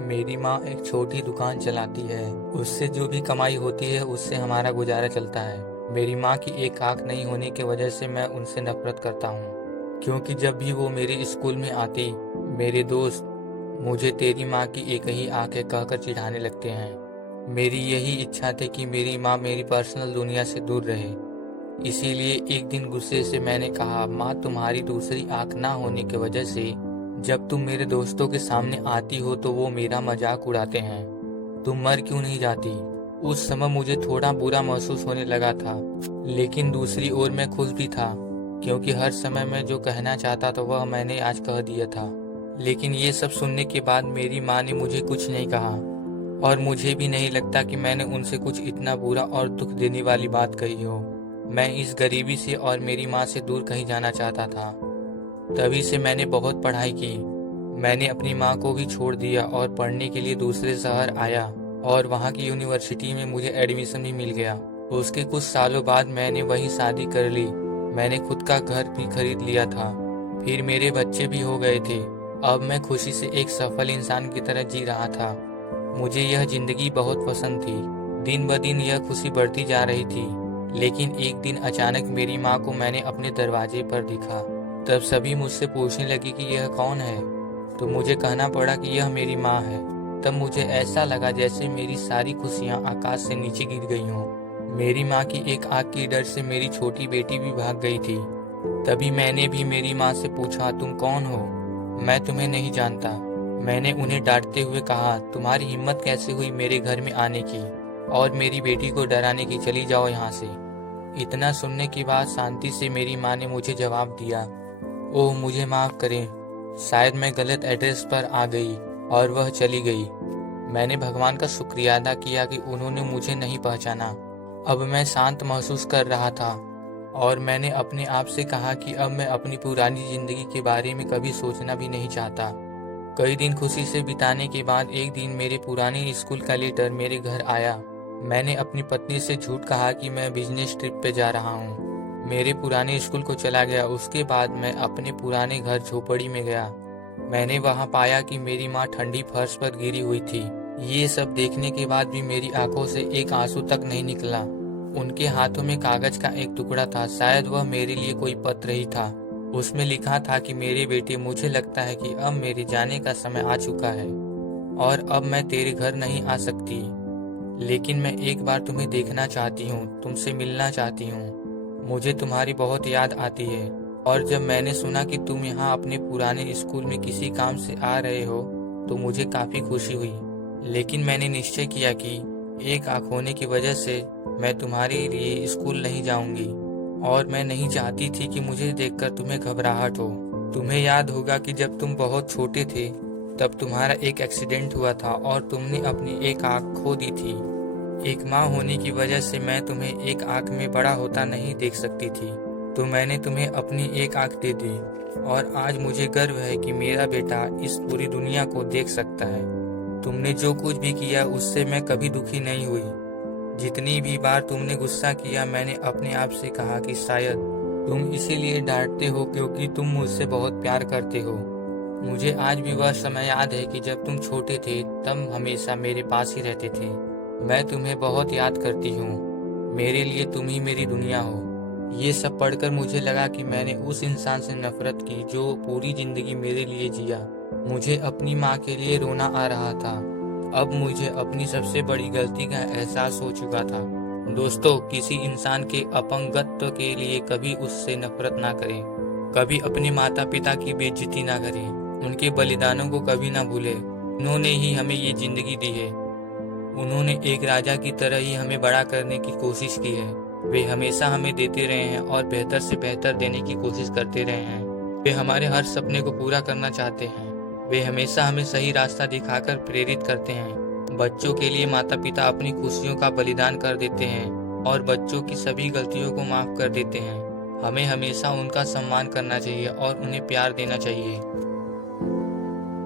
मेरी माँ एक छोटी दुकान चलाती है। उससे जो भी कमाई होती है उससे हमारा गुजारा चलता है। मेरी माँ की एक आंख नहीं होने की वजह से मैं उनसे नफरत करता हूँ, क्योंकि जब भी वो मेरे स्कूल में आती, मेरे दोस्त मुझे तेरी माँ की एक ही आंख है कहकर चिढ़ाने लगते हैं। मेरी यही इच्छा थी कि मेरी माँ मेरी पर्सनल दुनिया से दूर रहे। इसीलिए एक दिन गुस्से से मैंने कहा, माँ तुम्हारी दूसरी आंख ना होने की वजह से जब तुम मेरे दोस्तों के सामने आती हो तो वो मेरा मजाक उड़ाते हैं। तुम मर क्यों नहीं जाती? उस समय मुझे थोड़ा बुरा महसूस होने लगा था, लेकिन दूसरी ओर मैं खुश भी था, क्योंकि हर समय मैं जो कहना चाहता था वह मैंने आज कह दिया था। लेकिन ये सब सुनने के बाद मेरी माँ ने मुझे कुछ नहीं कहा, और मुझे भी नहीं लगता कि मैंने उनसे कुछ इतना बुरा और दुख देने वाली बात कही हो। मैं इस गरीबी से और मेरी माँ से दूर कहीं जाना चाहता था। तभी से मैंने बहुत पढ़ाई की। मैंने अपनी माँ को भी छोड़ दिया और पढ़ने के लिए दूसरे शहर आया, और वहाँ की यूनिवर्सिटी में मुझे एडमिशन भी मिल गया। उसके कुछ सालों बाद मैंने वहीं शादी कर ली। मैंने खुद का घर भी खरीद लिया था। फिर मेरे बच्चे भी हो गए थे। अब मैं खुशी से एक सफल इंसान की तरह जी रहा था। मुझे यह जिंदगी बहुत पसंद थी। दिन ब दिन यह खुशी बढ़ती जा रही थी। लेकिन एक दिन अचानक मेरी माँ को मैंने अपने दरवाजे पर देखा। तब सभी मुझसे पूछने लगे कि यह कौन है, तो मुझे कहना पड़ा कि यह मेरी माँ है। तब मुझे ऐसा लगा जैसे मेरी सारी खुशियाँ आकाश से नीचे गिर गई हों। मेरी माँ की एक आंख की डर से मेरी छोटी बेटी भी भाग गई थी। तभी मैंने भी मेरी माँ से पूछा, तुम कौन हो? मैं तुम्हें नहीं जानता। मैंने उन्हें डांटते हुए कहा, तुम्हारी हिम्मत कैसे हुई मेरे घर में आने की और मेरी बेटी को डराने की? चली जाओ यहाँ से। इतना सुनने के बाद शांति से मेरी माँ ने मुझे जवाब दिया, ओह मुझे माफ़ करें, शायद मैं गलत एड्रेस पर आ गई, और वह चली गई। मैंने भगवान का शुक्रिया अदा किया कि उन्होंने मुझे नहीं पहचाना। अब मैं शांत महसूस कर रहा था, और मैंने अपने आप से कहा कि अब मैं अपनी पुरानी जिंदगी के बारे में कभी सोचना भी नहीं चाहता। कई दिन खुशी से बिताने के बाद एक दिन मेरे पुराने स्कूल का लेटर मेरे घर आया। मैंने अपनी पत्नी से झूठ कहा कि मैं बिजनेस ट्रिप पे जा रहा हूँ। मेरे पुराने स्कूल को चला गया। उसके बाद मैं अपने पुराने घर झोपड़ी में गया। मैंने वहाँ पाया कि मेरी माँ ठंडी फर्श पर गिरी हुई थी। ये सब देखने के बाद भी मेरी आंखों से एक आंसू तक नहीं निकला। उनके हाथों में कागज का एक टुकड़ा था, शायद वह मेरे लिए कोई पत्र ही था। उसमें लिखा था कि मेरे बेटे, मुझे लगता है कि अब मेरे जाने का समय आ चुका है और अब मैं तेरे घर नहीं आ सकती, लेकिन मैं एक बार तुम्हें देखना चाहती हूँ, तुमसे मिलना चाहती हूँ। मुझे तुम्हारी बहुत याद आती है, और जब मैंने सुना कि तुम यहाँ अपने पुराने स्कूल में किसी काम से आ रहे हो तो मुझे काफ़ी खुशी हुई। लेकिन मैंने निश्चय किया कि एक आँख होने की वजह से मैं तुम्हारे लिए स्कूल नहीं जाऊंगी, और मैं नहीं चाहती थी कि मुझे देखकर तुम्हें घबराहट हो। तुम्हें याद होगा कि जब तुम बहुत छोटे थे तब तुम्हारा एक एक्सीडेंट हुआ था और तुमने अपनी एक आँख खो दी थी। एक माँ होने की वजह से मैं तुम्हें एक आँख में बड़ा होता नहीं देख सकती थी, तो मैंने तुम्हें अपनी एक आँख दे दी, और आज मुझे गर्व है कि मेरा बेटा इस पूरी दुनिया को देख सकता है। तुमने जो कुछ भी किया उससे मैं कभी दुखी नहीं हुई। जितनी भी बार तुमने गुस्सा किया, मैंने अपने आप से कहा कि शायद तुम इसीलिए डांटते हो क्योंकि तुम मुझसे बहुत प्यार करते हो। मुझे आज भी वह समय याद है कि जब तुम छोटे थे तब हमेशा मेरे पास ही रहते थे। मैं तुम्हें बहुत याद करती हूँ। मेरे लिए तुम ही मेरी दुनिया हो। ये सब पढ़कर मुझे लगा कि मैंने उस इंसान से नफरत की जो पूरी जिंदगी मेरे लिए जिया। मुझे अपनी माँ के लिए रोना आ रहा था। अब मुझे अपनी सबसे बड़ी गलती का एहसास हो चुका था। दोस्तों, किसी इंसान के अपंगत्व के लिए कभी उससे नफरत ना करें। कभी अपने माता पिता की बेइज्जती ना करें। उनके बलिदानों को कभी ना भूलें। उन्होंने ही हमें ये जिंदगी दी है। उन्होंने एक राजा की तरह ही हमें बड़ा करने की कोशिश की है। वे हमेशा हमें देते रहे हैं और बेहतर से बेहतर देने की कोशिश करते रहे हैं। वे हमारे हर सपने को पूरा करना चाहते हैं। वे हमेशा हमें सही रास्ता दिखाकर प्रेरित करते हैं। बच्चों के लिए माता पिता अपनी खुशियों का बलिदान कर देते हैं और बच्चों की सभी गलतियों को माफ कर देते हैं। हमें हमेशा उनका सम्मान करना चाहिए और उन्हें प्यार देना चाहिए।